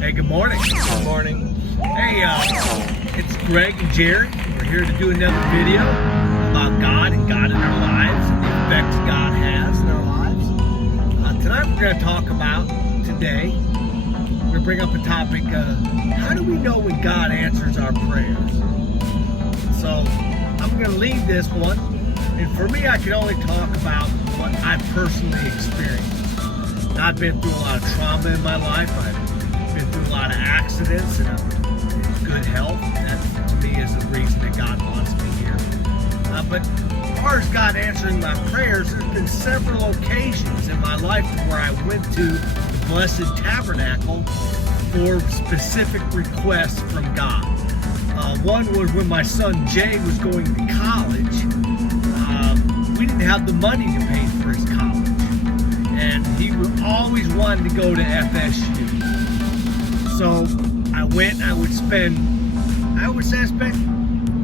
Hey, good morning. Good morning. Hey, it's Greg and Jerry. We're here to do another video about God and God in our lives and the effects God has in our lives. Tonight we're going to talk about, we're going to bring up a topic, how do we know when God answers our prayers? So, I'm going to lead this one, and for me, I can only talk about what I've personally experienced. I've been through a lot of trauma in my life. I've been through a lot of accidents, and I'm in good health. That, to me, is the reason that God wants me here. But as far as God answering my prayers, there's been several occasions in my life where I went to the Blessed Tabernacle for specific requests from God. One was when my son Jay was going to college. We didn't have the money to pay for his college. And he always wanted to go to FSU. So I went, I spent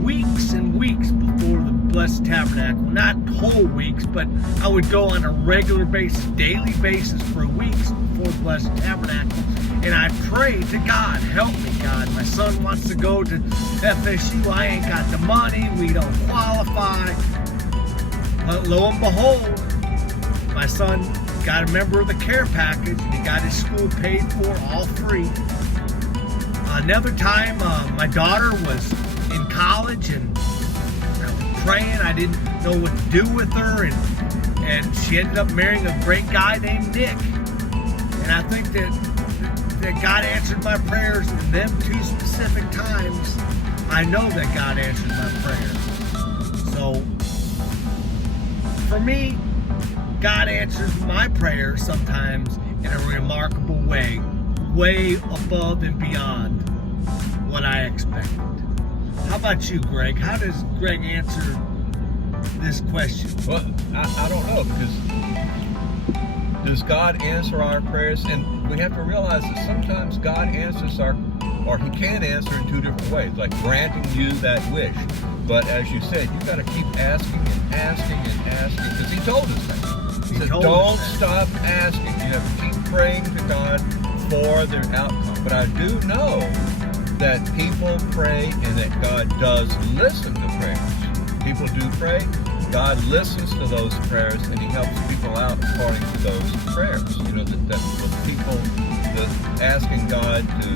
weeks and weeks before the Blessed Tabernacle. Not whole weeks, but I would go on a regular basis, daily basis for weeks before the Blessed Tabernacle. And I prayed to God, help me, God. My son wants to go to FSU. I ain't got the money. We don't qualify. But lo and behold, my son got a member of the care package, and he got his school paid for, all free. Another time, my daughter was in college, and I was praying. I didn't know what to do with her, and she ended up marrying a great guy named Nick. And I think that God answered my prayers in them two specific times. I know that God answered my prayers. So, for me, God answers my prayers sometimes in a remarkable way above and beyond what I expected. How about you, Greg? How does Greg answer this question? Well, I don't know, because does God answer our prayers? And we have to realize that sometimes God answers or He can answer in two different ways, like granting you that wish. But as you said, you got to keep asking and asking and asking, because He told us that. He said, don't stop asking. You have to keep praying to God for their outcome. But I do know that people pray and that God does listen to prayers. People do pray. God listens to those prayers, and He helps people out according to those prayers. You know, that people that asking God to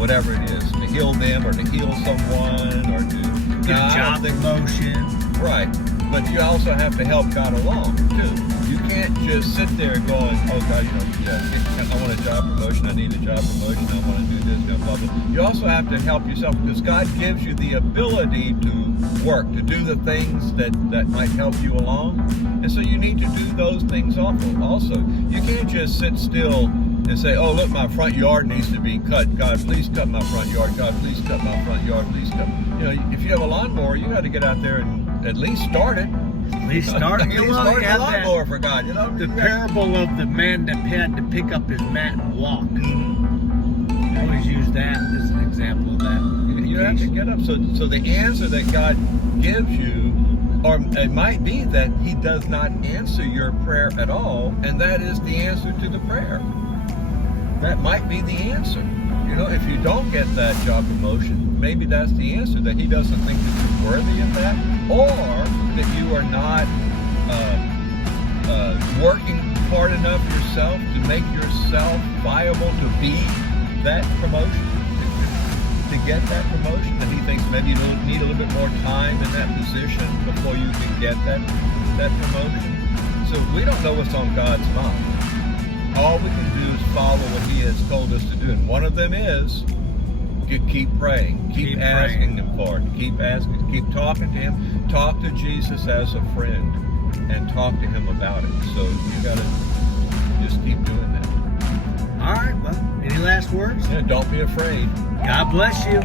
whatever it is, to heal them or to heal someone or to get a job promotion. Right. But you also have to help God along too. You can't just sit there going, oh God, I want a job promotion, I need a job promotion, I want to do this, blah, blah. You also have to help yourself, because God gives you the ability to work, to do the things that might help you along. And so you need to do those things also. You can't just sit still and say, oh, look, my front yard needs to be cut. God, please cut my front yard. God, please cut my front yard. Please cut. You know, if you have a lawnmower, you got to get out there and at least start it. At least start it. Start the lawnmower, for God. You know, the parable of the man that had to pick up his mat and walk. I always use that as an example of that. You have to get up. So the answer that God gives you, or it might be that He does not answer your prayer at all, and that is the answer to the prayer. That might be the answer. You know, if you don't get that job promotion, maybe that's the answer, that He doesn't think that you're worthy of that, or that you are not working hard enough yourself to make yourself viable to be that promotion, to get that promotion. And He thinks maybe you need a little bit more time in that position before you can get that promotion. So we don't know what's on God's mind. All we can do is follow what He has told us to do. And one of them is keep praying, keep asking Him for it, keep asking, keep talking to Him, talk to Jesus as a friend, and talk to Him about it. So you got to just keep doing that. All right, well, any last words? Yeah, don't be afraid. God bless you.